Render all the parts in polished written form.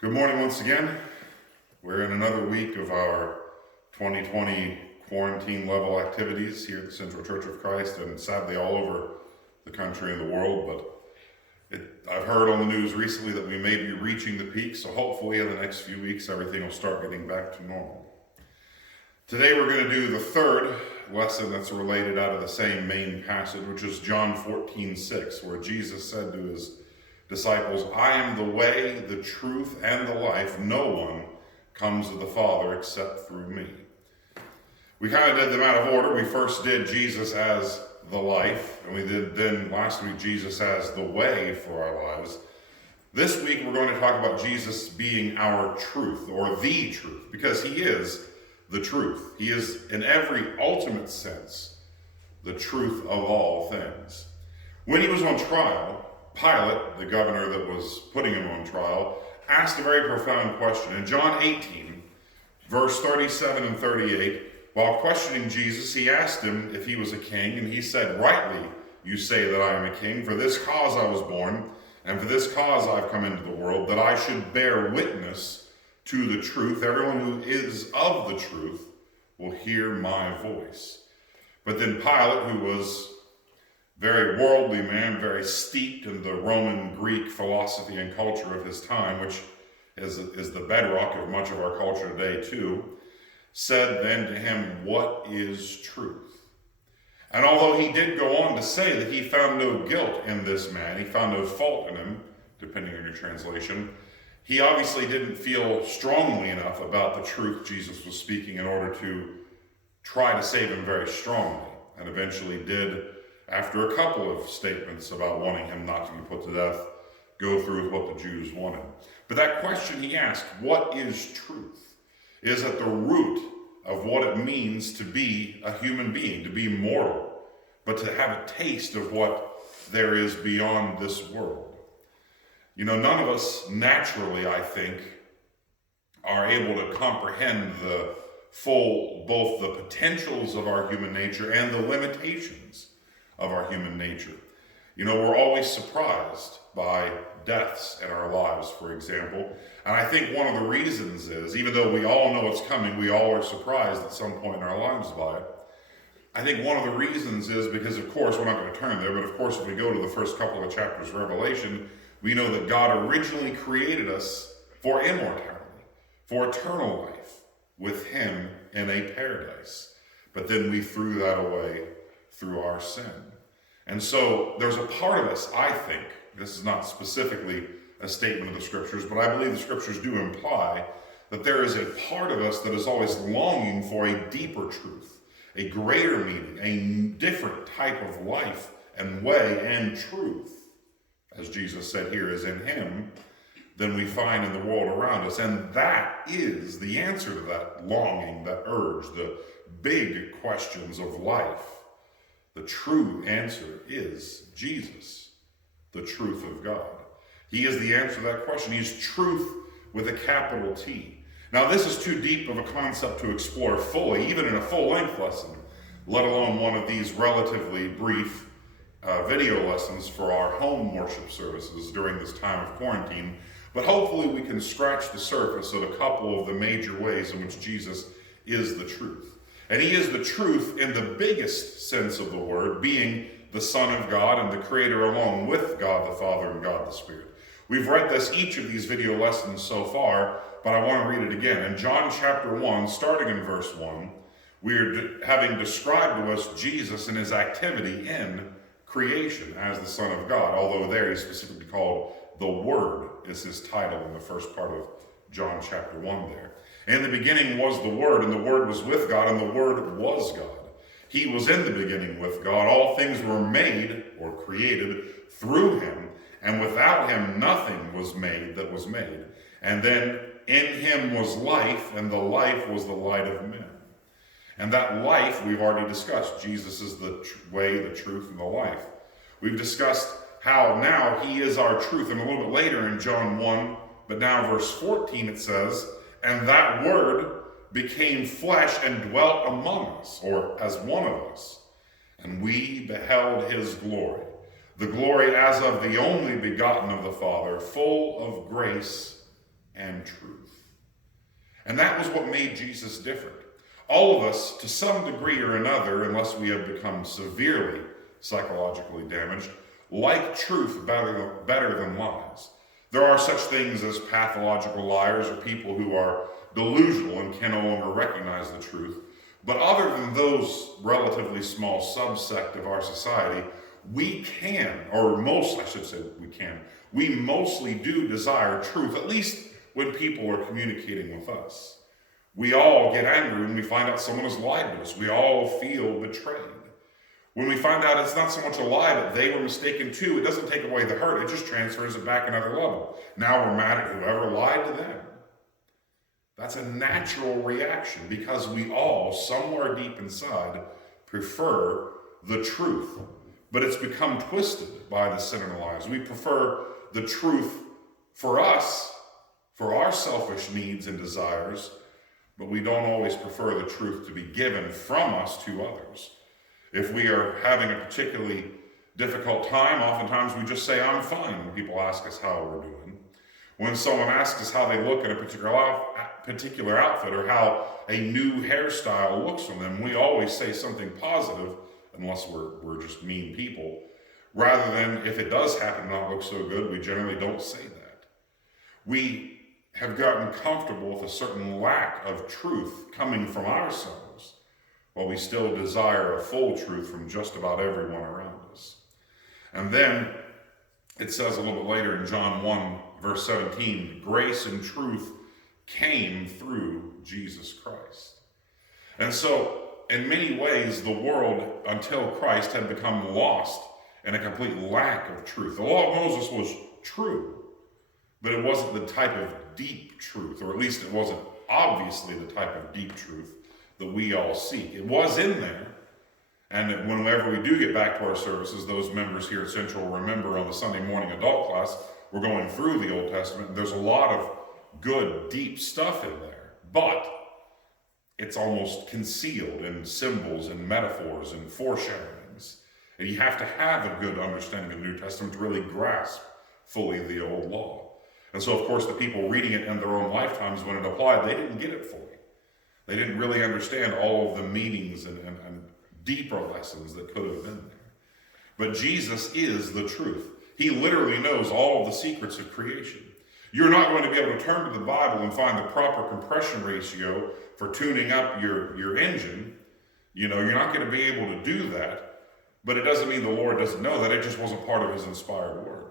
Good morning once again. We're in another week of our 2020 quarantine level activities here at the Central Church of Christ, and sadly all over the country and the world. But I've heard on the news recently that we may be reaching the peak, so hopefully in the next few weeks everything will start getting back to normal. Today we're going to do the third lesson that's related out of the same main passage, which is John 14:6, where Jesus said to his disciples, "I am the way, the truth, and the life. No one comes to the Father except through me." We kind of did them out of order. We first did Jesus as the life, and we did then last week Jesus as the way for our lives. This week we're going to talk about Jesus being our truth, or the truth, because he is the truth. He is, in every ultimate sense, the truth of all things. When he was on trial, Pilate, the governor that was putting him on trial, asked a very profound question. In John 18, verse 37 and 38, while questioning Jesus, he asked him if he was a king, and he said, "Rightly you say that I am a king. For this cause I was born, and for this cause I've come into the world, that I should bear witness to the truth. Everyone who is of the truth will hear my voice." But then Pilate, who was very worldly man, very steeped in the Roman Greek philosophy and culture of his time, which is the bedrock of much of our culture today too, said then to him, "What is truth?" And although he did go on to say that he found no guilt in this man, he found no fault in him, depending on your translation, he obviously didn't feel strongly enough about the truth Jesus was speaking in order to try to save him very strongly, and eventually did, after a couple of statements about wanting him not to be put to death, go through with what the Jews wanted. But that question he asked, what is truth, is at the root of what it means to be a human being, to be mortal, but to have a taste of what there is beyond this world. You know, none of us naturally, I think, are able to comprehend the full, both the potentials of our human nature and the limitations of our human nature. You know, we're always surprised by deaths in our lives, for example. And I think one of the reasons is, even though we all know it's coming, we all are surprised at some point in our lives by it. I think one of the reasons is because, of course, we're not going to turn there, but of course, if we go to the first couple of chapters of Revelation, we know that God originally created us for immortality, for eternal life with him in a paradise. But then we threw that away through our sin. And so there's a part of us, I think, this is not specifically a statement of the scriptures, but I believe the scriptures do imply that there is a part of us that is always longing for a deeper truth, a greater meaning, a different type of life and way and truth, as Jesus said here, is in him, than we find in the world around us. And that is the answer to that longing, that urge, the big questions of life. The true answer is Jesus, the truth of God. He is the answer to that question. He's truth with a capital T. Now, this is too deep of a concept to explore fully, even in a full-length lesson, let alone one of these relatively brief video lessons for our home worship services during this time of quarantine. But hopefully we can scratch the surface of a couple of the major ways in which Jesus is the truth. And he is the truth in the biggest sense of the word, being the Son of God and the Creator along with God the Father and God the Spirit. We've read each of these video lessons so far, but I want to read it again. In John chapter 1, starting in verse 1, we're having described to us Jesus and his activity in creation as the Son of God, although there he's specifically called the Word is his title in the first part of John chapter 1 there. In the beginning was the Word, and the Word was with God, and the Word was God. He was in the beginning with God. All things were made or created through him, and without him nothing was made that was made. And then in him was life, and the life was the light of men. And that life we've already discussed. Jesus is the way, the truth, and the life. We've discussed how now he is our truth. And a little bit later in John 1, but now verse 14 it says, "And that word became flesh and dwelt among us," or as one of us, "and we beheld his glory, the glory as of the only begotten of the Father, full of grace and truth. And that was what made Jesus different. All of us, to some degree or another, unless we have become severely psychologically damaged, like truth better than lies. There are such things as pathological liars or people who are delusional and can no longer recognize the truth. But other than those relatively small subsect of our society, we mostly do desire truth, at least when people are communicating with us. We all get angry when we find out someone has lied to us. We all feel betrayed. When we find out it's not so much a lie, but they were mistaken too, it doesn't take away the hurt, it just transfers it back another level. Now we're mad at whoever lied to them. That's a natural reaction because we all, somewhere deep inside, prefer the truth. But it's become twisted by the sin in our lives. We prefer the truth for us, for our selfish needs and desires, but we don't always prefer the truth to be given from us to others. If we are having a particularly difficult time, oftentimes we just say, I'm fine, when people ask us how we're doing. When someone asks us how they look in a particular outfit or how a new hairstyle looks on them, we always say something positive, unless we're just mean people, rather than if it does happen to not look so good, we generally don't say that. We have gotten comfortable with a certain lack of truth coming from ourselves, while we still desire a full truth from just about everyone around us. And then it says a little bit later in John 1, verse 17, grace and truth came through Jesus Christ. And so, in many ways, the world, until Christ, had become lost in a complete lack of truth. The law of Moses was true, but it wasn't the type of deep truth, or at least it wasn't obviously the type of deep truth that we all seek. It was in there, and whenever we do get back to our services, those members here at Central remember on the Sunday morning adult class, we're going through the Old Testament, and there's a lot of good, deep stuff in there, but it's almost concealed in symbols and metaphors and foreshadowings. And you have to have a good understanding of the New Testament to really grasp fully the Old Law. And so, of course, the people reading it in their own lifetimes, when it applied, they didn't get it fully. They didn't really understand all of the meanings and deeper lessons that could have been there. But Jesus is the truth. He literally knows all of the secrets of creation. You're not going to be able to turn to the Bible and find the proper compression ratio for tuning up your engine. You're not going to be able to do that, but it doesn't mean the Lord doesn't know that. It just wasn't part of his inspired word.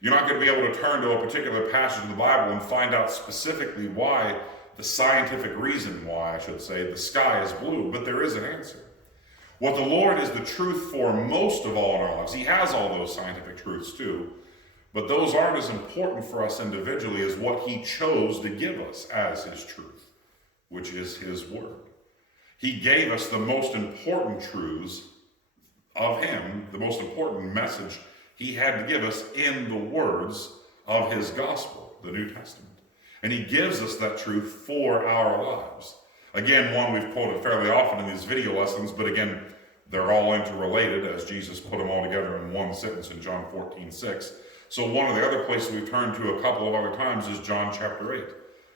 You're not going to be able to turn to a particular passage of the Bible and find out specifically why, the scientific reason why, I should say, the sky is blue, but there is an answer. What the Lord is the truth for most of all in our lives. He has all those scientific truths too, but those aren't as important for us individually as what he chose to give us as his truth, which is his word. He gave us the most important truths of him, the most important message he had to give us in the words of his gospel, the New Testament. And he gives us that truth for our lives. Again, one we've quoted fairly often in these video lessons, but again, they're all interrelated as Jesus put them all together in one sentence in John 14:6. So one of the other places we've turned to a couple of other times is John chapter 8,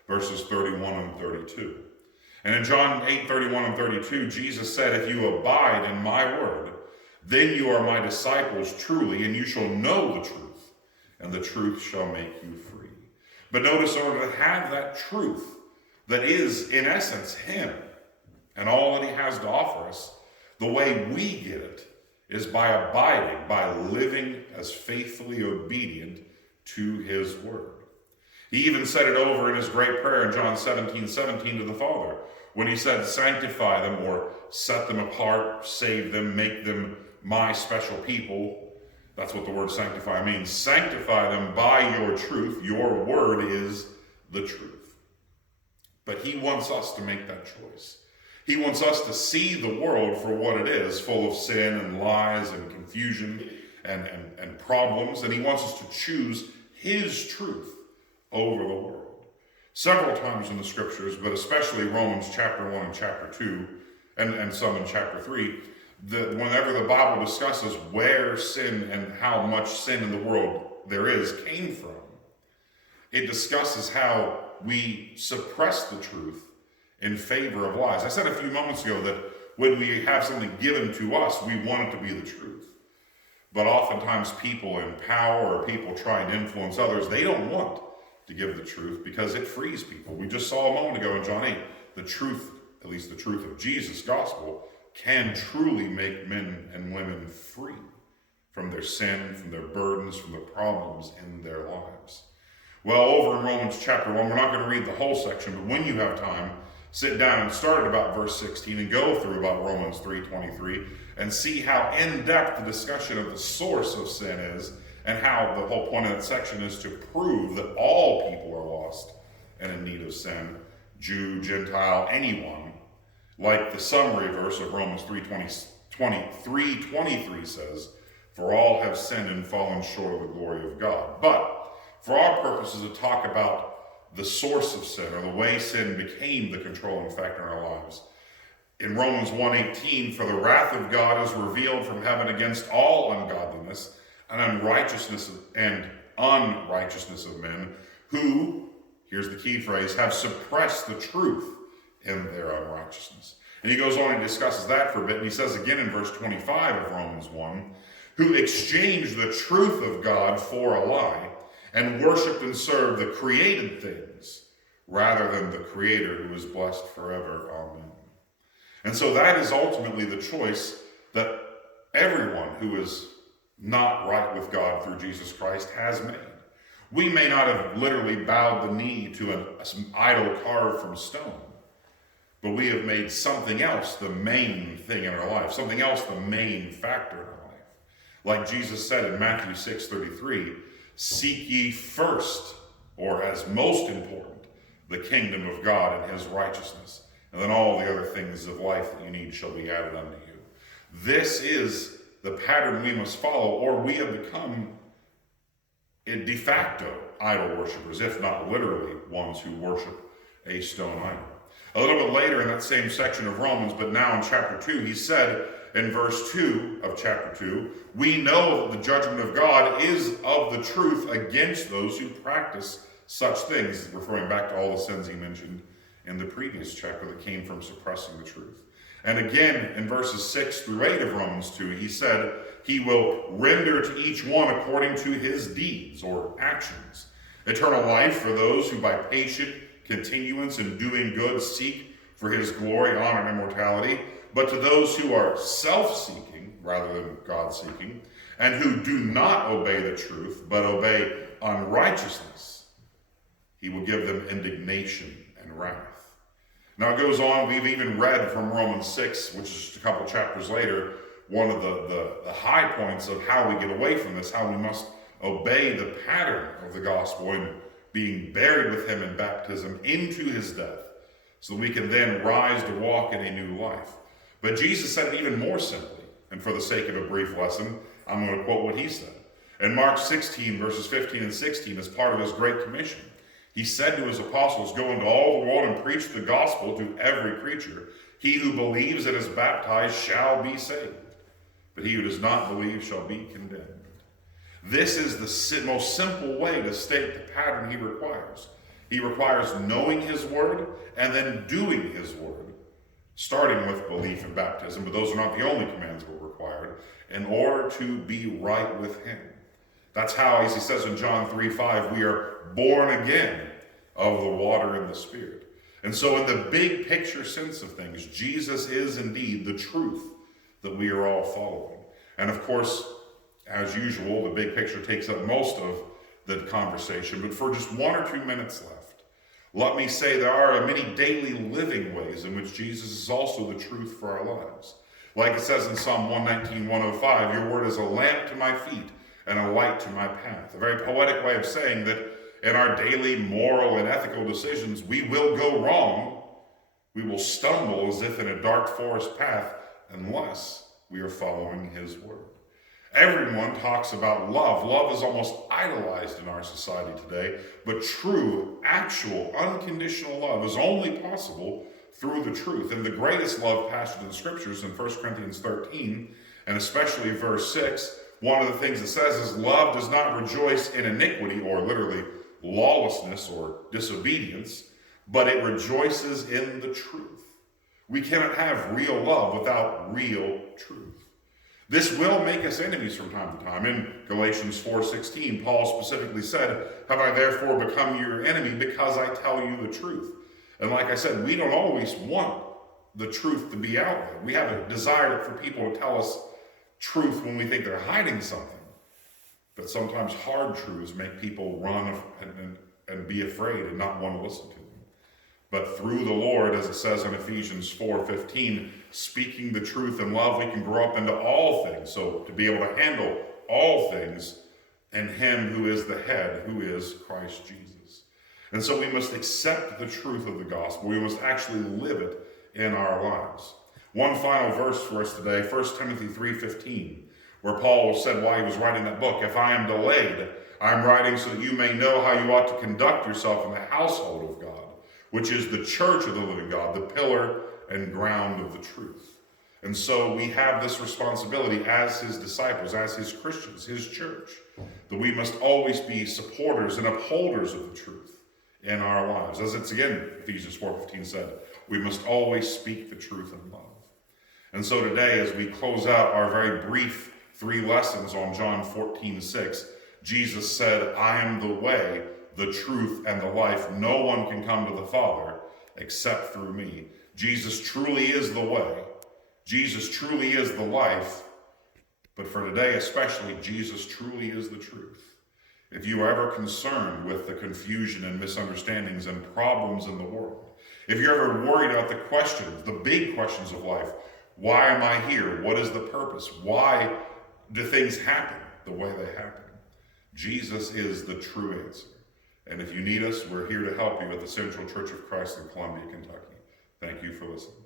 verses 31 and 32. And in John 8:31 and 32, Jesus said, if you abide in my word, then you are my disciples truly, and you shall know the truth, and the truth shall make you free. But notice, in order to have that truth that is, in essence, him and all that he has to offer us, the way we get it is by abiding, by living as faithfully obedient to his word. He even said it over in his great prayer in John 17:17 to the Father, when he said, sanctify them, or set them apart, save them, make them my special people. That's what the word sanctify means. Sanctify them by your truth. Your word is the truth. But he wants us to make that choice. He wants us to see the world for what it is, full of sin and lies and confusion and problems. And he wants us to choose his truth over the world. Several times in the scriptures, but especially Romans chapter 1 and chapter 2, and some in chapter 3, whenever the Bible discusses where sin and how much sin in the world there is came from, It discusses how we suppress the truth in favor of lies. I said a few moments ago that when we have something given to us, we want it to be the truth. But oftentimes people in power or people trying to influence others, they don't want to give the truth because it frees people. We just saw a moment ago in John 8, the truth, at least the truth of Jesus' gospel, can truly make men and women free from their sin, from their burdens, from the problems in their lives. Well, over in Romans chapter 1, we're not going to read the whole section, but when you have time, sit down and start at about verse 16 and go through about Romans 3:23 and see how in-depth the discussion of the source of sin is, and how the whole point of that section is to prove that all people are lost and in need of sin, Jew, Gentile, anyone. Like the summary verse of Romans 3:23 says, "For all have sinned and fallen short of the glory of God." But for our purposes to talk about the source of sin, or the way sin became the controlling factor in our lives, in Romans 1:18, "For the wrath of God is revealed from heaven against all ungodliness and unrighteousness of men who," here's the key phrase, "have suppressed the truth in their unrighteousness." And he goes on and discusses that for a bit, and he says again in verse 25 of Romans 1, "Who exchanged the truth of God for a lie, and worshiped and served the created things rather than the Creator, who is blessed forever. Amen." And so that is ultimately the choice that everyone who is not right with God through Jesus Christ has made. We may not have literally bowed the knee to an idol carved from stone, but we have made something else the main thing in our life, something else the main factor in our life. Like Jesus said in Matthew 6:33, "Seek ye first," or as most important, "the kingdom of God and his righteousness, and then all the other things of life that you need shall be added unto you." This is the pattern we must follow, or we have become de facto idol worshippers, if not literally ones who worship a stone idol. A little bit later in that same section of Romans, but now in chapter 2, he said in verse 2 of chapter 2, "We know that the judgment of God is of the truth against those who practice such things," referring back to all the sins he mentioned in the previous chapter that came from suppressing the truth. And again in verses 6 through 8 of Romans 2, he said, "He will render to each one according to his deeds," or actions, "eternal life for those who by patient continuance in doing good seek for his glory, honor, and immortality. But to those who are self-seeking rather than God-seeking, and who do not obey the truth, but obey unrighteousness, he will give them indignation and wrath." Now it goes on, we've even read from Romans 6, which is just a couple chapters later, one of the high points of how we get away from this, how we must obey the pattern of the gospel in being buried with him in baptism into his death, so that we can then rise to walk in a new life. But Jesus said it even more simply, and for the sake of a brief lesson, I'm going to quote what he said. In Mark 16, verses 15 and 16, as part of his Great Commission, he said to his apostles, "Go into all the world and preach the gospel to every creature. He who believes and is baptized shall be saved, but he who does not believe shall be condemned." This is the most simple way to state the pattern he requires. He requires knowing his word and then doing his word, starting with belief and baptism, but those are not the only commands that were required, in order to be right with him. That's how, as he says in John 3:5, we are born again of the water and the Spirit. And so in the big picture sense of things, Jesus is indeed the truth that we are all following. And of course, as usual, the big picture takes up most of the conversation, but for just 1 or 2 minutes left, let me say there are many daily living ways in which Jesus is also the truth for our lives. Like it says in Psalm 119:105, "Your word is a lamp to my feet and a light to my path." A very poetic way of saying that in our daily moral and ethical decisions, we will go wrong. We will stumble as if in a dark forest path unless we are following his word. Everyone talks about love. Love is almost idolized in our society today, but true, actual, unconditional love is only possible through the truth. And the greatest love passage in the scriptures in 1 Corinthians 13, and especially verse 6, one of the things it says is love does not rejoice in iniquity, or literally, lawlessness or disobedience, but it rejoices in the truth. We cannot have real love without real truth. This will make us enemies from time to time. In Galatians 4:16, Paul specifically said, "Have I therefore become your enemy because I tell you the truth?" And like I said, we don't always want the truth to be out there. We have a desire for people to tell us truth when we think they're hiding something. But sometimes hard truths make people run and be afraid and not want to listen to them. But through the Lord, as it says in Ephesians 4:15, speaking the truth in love, we can grow up into all things. So to be able to handle all things in Him who is the head, who is Christ Jesus. And so we must accept the truth of the gospel. We must actually live it in our lives. One final verse for us today, 1 Timothy 3:15, where Paul said while he was writing that book, "If I am delayed, I am writing so that you may know how you ought to conduct yourself in the household of God, which is the church of the living God, the pillar and ground of the truth." And so we have this responsibility as His disciples, as His Christians, His church, that we must always be supporters and upholders of the truth in our lives. As it's again, Ephesians 4:15 said, we must always speak the truth in love. And so today, as we close out our very brief 3 lessons on John 14:6, Jesus said, "I am the way, the truth, and the life. No one can come to the Father except through me." Jesus truly is the way. Jesus truly is the life. But for today especially, Jesus truly is the truth. If you are ever concerned with the confusion and misunderstandings and problems in the world, if you're ever worried about the questions, the big questions of life, why am I here? What is the purpose? Why do things happen the way they happen? Jesus is the true answer. And if you need us, we're here to help you at the Central Church of Christ in Columbia, Kentucky. Thank you for listening.